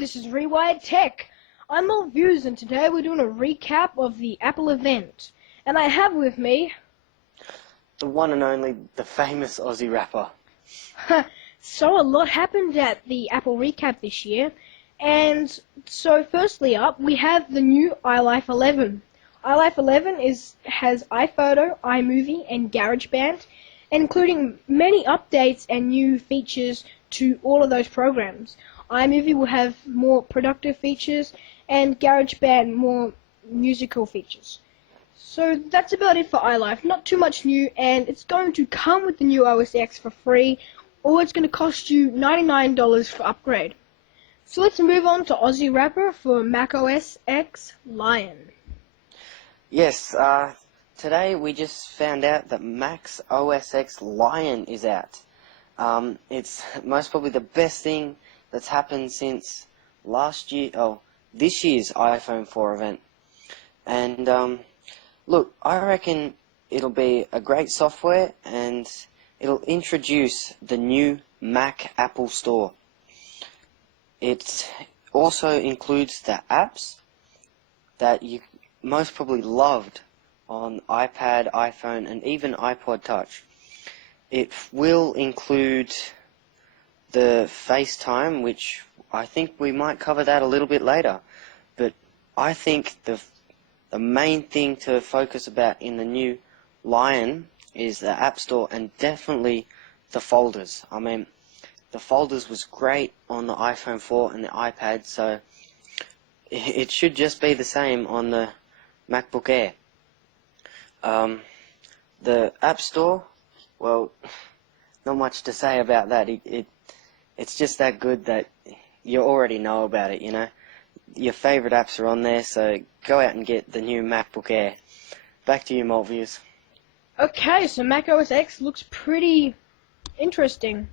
this is RewiredTech. I'm all views, and today we're doing a recap of the Apple event. And I have with me the one and only, the famous OzzyRapper. So a lot happened at the Apple recap this year. And so firstly up, we have the new iLife 11. iLife 11 has iPhoto, iMovie, and GarageBand, including many updates and new features to all of those programs. iMovie will have more productive features, and GarageBand more musical features. So that's about it for iLife. Not too much new, and it's going to come with the new OSX for free, or it's going to cost you $99 for upgrade. So let's move on to OzzyRapper for Mac OS X Lion. Yes, today we just found out that Mac's OS X Lion is out. It's most probably the best thing that's happened since this year's iPhone 4 event. And look, I reckon it'll be a great software, and it'll introduce the new Mac Apple Store. It also includes the apps that you most probably loved on iPad, iPhone, and even iPod Touch. It will include the FaceTime, which I think we might cover that a little bit later. But I think the main thing to focus about in the new Lion is the App Store, and definitely the folders. I mean, the folders was great on the iPhone 4 and the iPad, so it should just be the same on the MacBook Air. The App Store, well, not much to say about that. It's just that good that you already know about it, you know. Your favorite apps are on there, so go out and get the new MacBook Air. Back to you, Maltviews. Okay, so Mac OS X looks pretty interesting.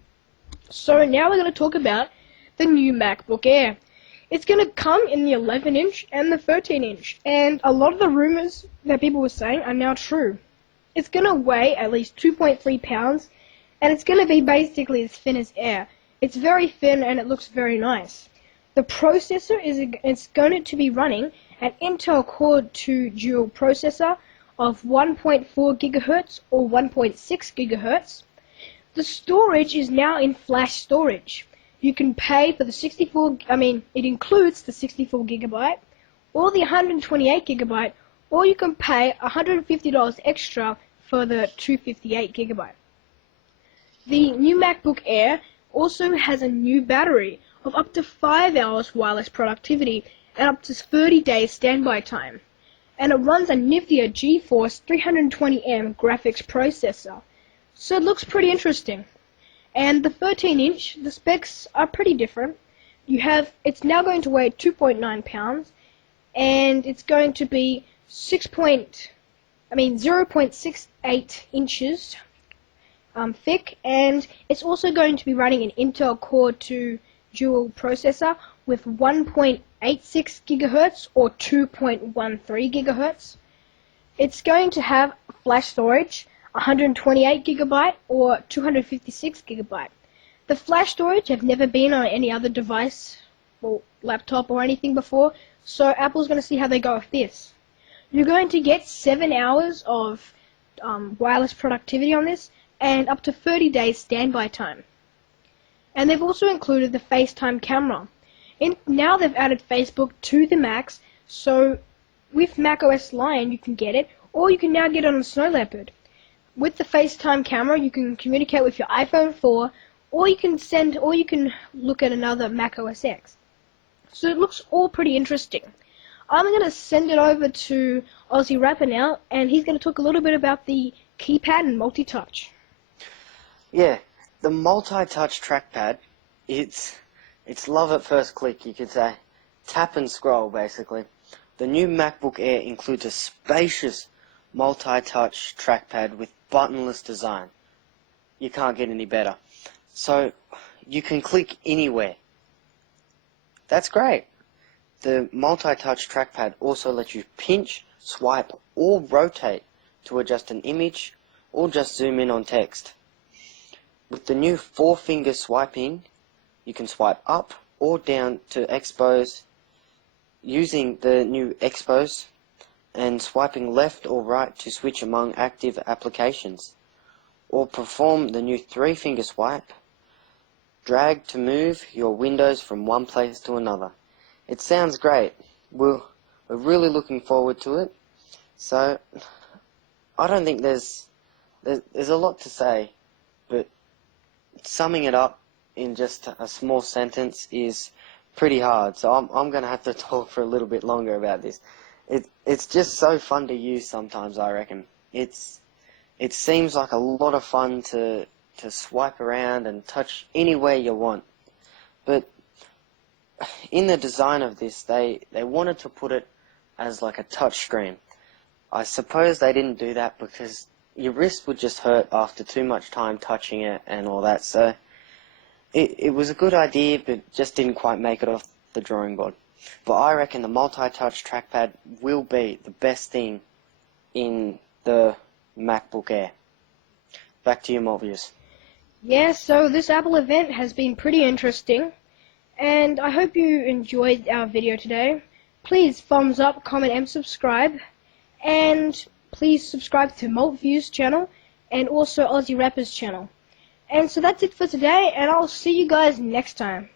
So now we're going to talk about the new MacBook Air. It's going to come in the 11-inch and the 13-inch, and a lot of the rumors that people were saying are now true. It's going to weigh at least 2.3 pounds, and it's going to be basically as thin as air. It's very thin, and it looks very nice. The processor is going to be running an Intel Core 2 dual processor of 1.4 GHz or 1.6 GHz. The storage is now in flash storage. You can pay for it includes the 64 GB or the 128 GB, or you can pay $150 extra for the 258 GB. The new MacBook Air also has a new battery of up to 5 hours wireless productivity and up to 30 days standby time. And it runs a niftier GeForce 320M graphics processor. So it looks pretty interesting. And the 13-inch, the specs are pretty different. It's now going to weigh 2.9 pounds, and it's going to be 0.68 inches thick, and it's also going to be running an Intel Core 2 dual processor with 1.86 GHz or 2.13 GHz. It's going to have flash storage, 128 GB or 256 GB. The flash storage have never been on any other device or laptop or anything before, so Apple's going to see how they go with this. You're going to get 7 hours of wireless productivity on this, and up to 30 days standby time. And they've also included the FaceTime camera. Now they've added Facebook to the Macs, so with macOS Lion you can get it, or you can now get it on Snow Leopard. With the FaceTime camera you can communicate with your iPhone 4, or you can look at another Mac OS X. So it looks all pretty interesting. I'm going to send it over to OzzyRapper now, and he's going to talk a little bit about the keypad and multi-touch. Yeah, the multi-touch trackpad, it's love at first click, you could say. Tap and scroll, basically. The new MacBook Air includes a spacious multi-touch trackpad with buttonless design. You can't get any better. So, you can click anywhere. That's great. The multi-touch trackpad also lets you pinch, swipe, or rotate to adjust an image, or just zoom in on text. With the new 4-finger swiping, you can swipe up, or down to expos using the new expos and swiping left or right to switch among active applications, or perform the new 3-finger swipe, drag to move your windows from one place to another. It sounds great. We're really looking forward to it. So, I don't think there's a lot to say, but summing it up in just a small sentence is pretty hard. So I'm going to have to talk for a little bit longer about this. It's just so fun to use sometimes, I reckon. It seems like a lot of fun to swipe around and touch anywhere you want. But in the design of this, they wanted to put it as like a touch screen. I suppose they didn't do that because your wrist would just hurt after too much time touching it and all that. So it was a good idea, but just didn't quite make it off the drawing board. But I reckon the multi-touch trackpad will be the best thing in the MacBook Air. Back to you, Morbius. Yeah, so this Apple event has been pretty interesting, and I hope you enjoyed our video today. Please thumbs up, comment, and subscribe. And please subscribe to Maltview's channel and also OzzyRapper's channel. And so that's it for today, and I'll see you guys next time.